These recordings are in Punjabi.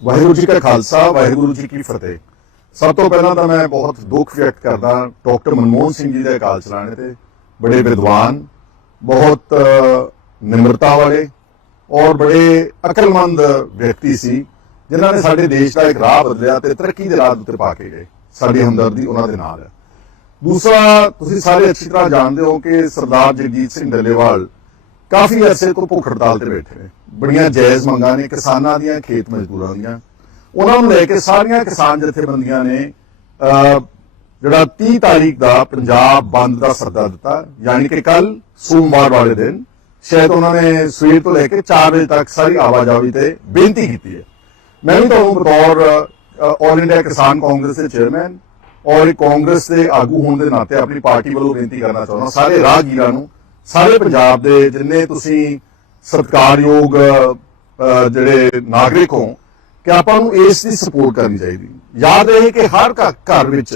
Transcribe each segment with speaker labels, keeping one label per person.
Speaker 1: ਵਾਹਿਗੁਰੂ ਜੀ ਕਾ ਖਾਲਸਾ, ਵਾਹਿਗੁਰੂ ਜੀ ਕੀ ਫਤਿਹ। ਸਭ ਤੋਂ ਪਹਿਲਾਂ ਤਾਂ ਮੈਂ ਬਹੁਤ ਦੁੱਖ ਵਿਅਕਤ ਕਰਦਾ ਡਾਕਟਰ ਮਨਮੋਹਨ ਸਿੰਘ ਜੀ ਦੇ ਅਕਾਲ ਚਲਾਣੇ ਤੇ। ਬੜੇ ਵਿਦਵਾਨ, ਬਹੁਤ ਨਿਮਰਤਾ ਵਾਲੇ ਔਰ ਬੜੇ ਅਕਲਮੰਦ ਵਿਅਕਤੀ ਸੀ, ਜਿਨ੍ਹਾਂ ਨੇ ਸਾਡੇ ਦੇਸ਼ ਦਾ ਇੱਕ ਰਾਹ ਬਦਲਿਆ ਤੇ ਤਰੱਕੀ ਦੇ ਰਾਹ ਉੱਤੇ ਪਾ ਕੇ ਗਏ। ਸਾਡੀ ਹਮਦਰਦੀ ਉਹਨਾਂ ਦੇ ਨਾਲ ਹੈ। ਦੂਸਰਾ, ਤੁਸੀਂ ਸਾਰੇ ਅੱਛੀ ਤਰ੍ਹਾਂ ਜਾਣਦੇ ਹੋ ਕਿ ਸਰਦਾਰ ਜਗਜੀਤ ਸਿੰਘ ਡੱਲੇਵਾਲ ਕਾਫੀ ਅਰਸੇ ਤੋਂ ਭੁੱਖ ਹੜਤਾਲ ਤੇ ਬੈਠੇ ਨੇ। ਬੜੀਆਂ ਜਾਇਜ਼ ਮੰਗਾਂ ਨੇ ਕਿਸਾਨਾਂ ਦੀਆਂ, ਖੇਤ ਮਜ਼ਦੂਰਾਂ ਦੀਆਂ। ਉਹਨਾਂ ਨੂੰ ਲੈ ਕੇ ਸਾਰੀਆਂ ਕਿਸਾਨ ਜਥੇਬੰਦੀਆਂ ਨੇ ਜਿਹੜਾ 30 ਤਾਰੀਖ ਦਾ ਪੰਜਾਬ ਬੰਦ ਦਾ ਸੱਦਾ ਦਿੱਤਾ, ਯਾਨੀ ਕਿ ਕੱਲ ਸੋਮਵਾਰ ਵਾਲੇ ਦਿਨ, ਸ਼ਾਇਦ ਉਹਨਾਂ ਨੇ ਸਵੇਰ ਤੋਂ ਲੈ ਕੇ 4 ਵਜੇ ਤੱਕ ਸਾਰੀ ਆਵਾਜਾਈ ਤੇ ਬੇਨਤੀ ਕੀਤੀ ਹੈ। ਮੈਂ ਵੀ ਤੁਹਾਨੂੰ ਬਤੌਰ ਆਲ ਇੰਡੀਆ ਕਿਸਾਨ ਕਾਂਗਰਸ ਦੇ ਚੇਅਰਮੈਨ ਔਰ ਕਾਂਗਰਸ ਦੇ ਆਗੂ ਹੋਣ ਦੇ ਨਾਤੇ ਆਪਣੀ ਪਾਰਟੀ ਵੱਲੋਂ ਬੇਨਤੀ ਕਰਨਾ ਚਾਹੁੰਦਾ ਸਾਰੇ ਰਾਹਗੀਰਾਂ ਨੂੰ ਸਾਰੇ ਪੰਜਾਬ ਦੇ ਜਿੰਨੇ ਤੁਸੀਂ ਸਤਿਕਾਰਯੋਗ ਜਿਹੜੇ ਨਾਗਰਿਕ ਹੋ, ਕਿ ਆਪਾਂ ਨੂੰ ਇਸ ਦੀ ਸਪੋਰਟ ਕਰਨੀ ਚਾਹੀਦੀ। ਯਾਦ ਰਹੇ ਕਿ ਹਰ ਘਰ ਵਿੱਚ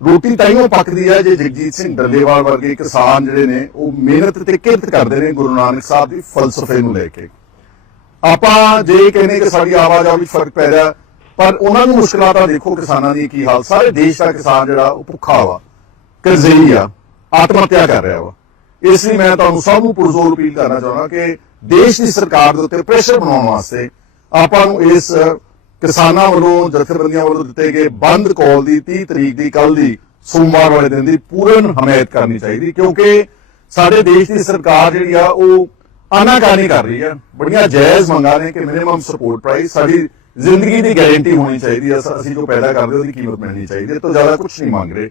Speaker 1: ਰੋਟੀ ਤਾਈਓ ਪੱਕਦੀ ਹੈ ਜੇ ਜਗਜੀਤ ਸਿੰਘ ਡੱਲੇਵਾਲ ਵਰਗੇ ਕਿਸਾਨ ਜਿਹੜੇ ਨੇ, ਉਹ ਮਿਹਨਤ ਤੇ ਕਿਰਤ ਕਰਦੇ ਨੇ ਗੁਰੂ ਨਾਨਕ ਸਾਹਿਬ ਦੀ ਫਲਸਫੇ ਨੂੰ ਲੈ ਕੇ। ਆਪਾਂ ਜੇ ਕਹਿੰਦੇ ਕਿ ਸਾਡੀ ਆਵਾਜਾਈ ਵਿੱਚ ਫ਼ਰਕ ਪੈ ਰਿਹਾ, ਪਰ ਉਹਨਾਂ ਨੂੰ ਮੁਸ਼ਕਲਾਂ ਤਾਂ ਦੇਖੋ ਕਿਸਾਨਾਂ ਦੀ ਕੀ ਹਾਲ, ਸਾਰੇ ਦੇਸ਼ ਦਾ ਕਿਸਾਨ ਜਿਹੜਾ, ਉਹ ਭੁੱਖਾ ਵਾ, ਕਰਜ਼ਈ ਆ ਆਤਮ ਹੱਤਿਆ ਕਰ ਰਿਹਾ ਵਾ। ਇਸ ਲਈ ਮੈਂ ਤੁਹਾਨੂੰ ਸਭ ਨੂੰ ਪੁਰਜ਼ੋਰ ਅਪੀਲ ਕਰਨਾ ਚਾਹੁੰਦਾ ਕਿ ਦੇਸ਼ ਦੀ ਸਰਕਾਰ ਦੇ ਉੱਤੇ ਪ੍ਰੈਸ਼ਰ ਬਣਾਉਣ ਵਾਸਤੇ ਆਪਾਂ ਨੂੰ ਇਸ ਕਿਸਾਨਾਂ ਵੱਲੋਂ, ਜਥੇਬੰਦੀਆਂ ਵੱਲੋਂ ਦਿੱਤੇ ਗਏ ਬੰਦ ਕਾਲ ਦੀ 30 ਤਰੀਕ ਦੀ ਕੱਲ ਦੀ, ਸੋਮਵਾਰ ਵਾਲੇ ਦਿਨ ਦੀ ਪੂਰਨ ਹਮਾਇਤ ਕਰਨੀ ਚਾਹੀਦੀ, ਕਿਉਂਕਿ ਸਾਡੇ ਦੇਸ਼ ਦੀ ਸਰਕਾਰ ਜਿਹੜੀ ਆ, ਉਹ ਆਨਾਕਾਨੀ ਕਰ ਰਹੀ ਆ। ਬੜੀਆਂ ਜਾਇਜ਼ ਮੰਗਾਂ ਨੇ ਕਿ ਮਿਨੀਮਮ ਸਪੋਰਟ ਪ੍ਰਾਈਸ ਸਾਡੀ ਜ਼ਿੰਦਗੀ ਦੀ ਗਾਰੰਟੀ ਹੋਣੀ ਚਾਹੀਦੀ ਹੈ ਅਸੀਂ ਜੋ ਪੈਦਾ ਕਰਦੇ, ਉਹਦੀ ਕੀਮਤ ਮਿਲਣੀ ਚਾਹੀਦੀ ਹੈ ਇਹ ਤੋਂ ਜ਼ਿਆਦਾ ਕੁਝ ਨਹੀਂ ਮੰਗ ਰਹੇ।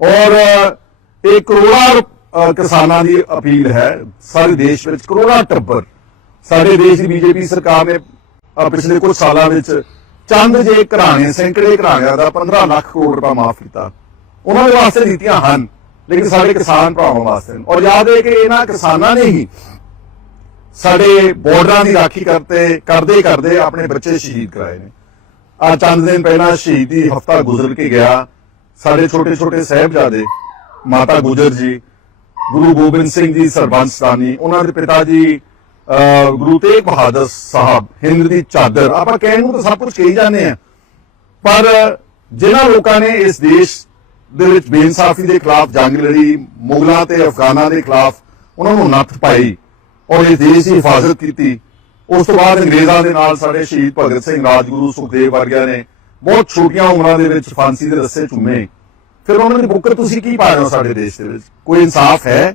Speaker 1: ਔਰ, ਇਹ ਕਰੋੜਾਂ ਕਿਸਾਨਾਂ ਦੀ ਅਪੀਲ ਹੈ ਸਾਰੇ ਦੇਸ਼ ਵਿੱਚ ਕਰੋੜਾਂ ਟੱਬਰ, ਸਾਡੇ ਦੇਸ਼ ਦੀ ਬੀਜੇਪੀ ਸਰਕਾਰ ਨੇ ਪਿਛਲੇ ਕੁਝ ਸਾਲਾਂ ਵਿੱਚ ਚੰਦ ਜੇ ਘਰਾਣੇ, ਸੈਂਕੜੇ ਘਰਾਣਿਆਂ ਦਾ 15 ਲੱਖ ਕਰੋੜ ਰੁਪਏ ਮਾਫ ਕੀਤਾ। ਉਹਨਾਂ ਦੇ ਵਾਸਤੇ ਨੀਤੀਆਂ ਹਨ, ਲੇਕਿਨ ਸਾਡੇ ਕਿਸਾਨ ਭਰਾਵਾਂ ਵਾਸਤੇ ਔਰ ਯਾਦ ਹੈ ਕਿ ਇਹਨਾਂ ਕਿਸਾਨਾਂ ਨੇ ਹੀ ਸਾਡੇ ਬਾਰਡਰਾਂ ਦੀ ਰਾਖੀ ਕਰਤੇ, ਕਰਦੇ ਕਰਦੇ ਆਪਣੇ ਬੱਚੇ ਸ਼ਹੀਦ ਕਰਾਏ ਨੇ। ਆ ਚੰਦ ਦਿਨ ਪਹਿਲਾਂ ਸ਼ਹੀਦੀ ਹਫਤਾ ਗੁਜ਼ਰ ਕੇ ਗਿਆ। ਸਾਡੇ ਛੋਟੇ ਛੋਟੇ ਸਹਿਬਜ਼ਾਦੇ, ਮਾਤਾ ਗੁਜਰ ਜੀ ਗੁਰੂ ਗੋਬਿੰਦ ਸਿੰਘ ਜੀ ਸਰਬੰਸਦਾਨੀ ਉਹਨਾਂ ਦੇ ਪਿਤਾ ਜੀ ਗੁਰੂ ਤੇਗ ਬਹਾਦਰ ਸਾਹਿਬ, ਹਿੰਦ ਦੀ ਚਾਦਰ। ਆਪਾਂ ਕਹਿਣ ਨੂੰ ਤਾਂ ਸਭ ਕੁਝ ਕਹੀ ਜਾਂਦੇ ਆ। ਪਰ ਜਿਨ੍ਹਾਂ ਲੋਕਾਂ ਨੇ ਇਸ ਦੇਸ਼ ਦੇ ਵਿੱਚ ਬੇਇਨਸਾਫੀ ਦੇ ਖਿਲਾਫ, ਜੰਗ ਲੜੀ, ਮੁਗਲਾਂ ਤੇ ਅਫਗਾਨਾਂ ਦੇ ਖਿਲਾਫ, ਉਹਨਾਂ ਨੂੰ ਨੱਥ ਪਾਈ ਔਰ ਇਸ ਦੇਸ਼ ਦੀ ਹਿਫਾਜ਼ਤ ਕੀਤੀ, ਉਸ ਤੋਂ ਬਾਅਦ ਅੰਗਰੇਜ਼ਾਂ ਦੇ ਨਾਲ ਸਾਡੇ ਸ਼ਹੀਦ ਭਗਤ ਸਿੰਘ ਰਾਜਗੁਰੂ ਸੁਖਦੇਵ ਵਰਗਿਆਂ ਨੇ ਬਹੁਤ ਛੋਟੀਆਂ ਉਮਰਾਂ ਦੇ ਵਿੱਚ ਫਾਂਸੀ ਦੇ ਰੱਸੇ ਚੁੰਮੇ ਫਿਰ ਉਹਨਾਂ ਦੀ ਬੁੱਕਰ ਤੁਸੀਂ ਕੀ ਪਾ ਰਹੇ ਹੋ ਸਾਡੇ ਦੇਸ਼ ਦੇ ਵਿੱਚ? ਕੋਈ ਇਨਸਾਫ ਹੈ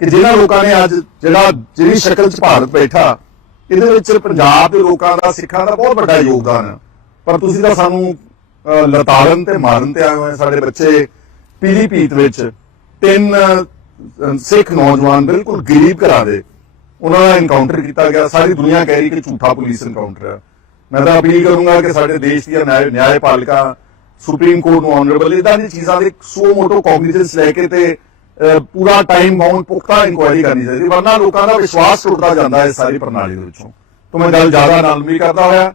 Speaker 1: ਕਿ ਜਿਨ੍ਹਾਂ ਲੋਕਾਂ ਨੇ ਅੱਜ ਜਿਹੜਾ ਜਿਹੜੀ ਸ਼ਕਲ 'ਚ ਭਾਰਤ ਬੈਠਾ, ਇਹਦੇ ਵਿੱਚ ਪੰਜਾਬ ਦੇ ਲੋਕਾਂ ਦਾ, ਸਿੱਖਾਂ ਦਾ ਬਹੁਤ ਵੱਡਾ ਯੋਗਦਾਨ ਹੈ। ਪਰ ਤੁਸੀਂ ਤਾਂ ਸਾਨੂੰ ਲਤਾੜਨ ਤੇ ਮਾਰਨ ਤੇ ਆਏ ਹੋਏ ਸਾਡੇ ਬੱਚੇ ਪੀਲੀ ਭੀਤ ਵਿੱਚ। ਤਿੰਨ ਸਿੱਖ ਨੌਜਵਾਨ ਬਿਲਕੁਲ ਗਰੀਬ ਘਰਾਂ ਦੇ ਉਹਨਾਂ ਦਾ ਇਨਕਾਊਂਟਰ ਕੀਤਾ ਗਿਆ। ਸਾਰੀ ਦੁਨੀਆ ਕਹਿ ਰਹੀ ਕਿ ਝੂਠਾ ਪੁਲਿਸ ਇਨਕਾਊਂਟਰ ਹੈ। ਮੈਂ ਤਾਂ ਅਪੀਲ ਕਰੂੰਗਾ ਕਿ ਸਾਡੇ ਦੇਸ਼ ਦੀਆਂ ਨਿਆਂ ਨਿਆਂਪਾਲਿਕਾ ਸੁਪਰੀਮ ਕੋਰਟ ਨੂੰ ਆਨਰੇਬਲ ਇਦਾਂ ਦੀ ਚੀਜ਼ਾਂ ਦੇ ਸੋ ਮੋਟੋ ਕੌਗਨੀਜੈਂਸ ਲੈ ਕੇ ਤੇ ਪੂਰਾ ਟਾਈਮ ਬਾਉਂਡ ਪੁਖਤਾ ਇਨਕੁਆਇਰੀ ਕਰਨੀ ਚਾਹੀਦੀ ਵਰਨਾ ਲੋਕਾਂ ਦਾ ਵਿਸ਼ਵਾਸ ਟੁੱਟਦਾ ਜਾਂਦਾ ਹੈ ਸਾਰੀ ਪ੍ਰਣਾਲੀ ਦੇ ਵਿੱਚੋਂ। ਤੋਂ ਮੈਂ ਗੱਲ ਜ਼ਿਆਦਾ ਨਾਲ ਵੀ ਕਰਦਾ ਹੋਇਆ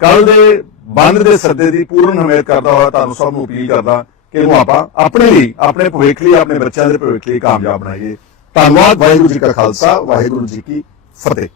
Speaker 1: ਕੱਲ ਦੇ ਬੰਦ ਦੇ ਸੱਦੇ ਦੀ ਪੂਰਨ ਹਮਾਇਤ ਕਰਦਾ ਹੋਇਆ, ਤੁਹਾਨੂੰ ਸਭ ਨੂੰ ਅਪੀਲ ਕਰਦਾ ਕਿ ਇਹਨੂੰ ਆਪਾਂ ਆਪਣੇ ਲਈ, ਆਪਣੇ ਭਵਿੱਖ ਲਈ, ਆਪਣੇ ਬੱਚਿਆਂ ਦੇ ਭਵਿੱਖ ਲਈ ਕਾਮਯਾਬ ਬਣਾਈਏ। ਧੰਨਵਾਦ, ਵਾਹਿਗੁਰੂ ਜੀ ਕਾ ਖਾਲਸਾ, ਵਾਹਿਗੁਰੂ ਜੀ ਕੀ ਫਤਿਹ।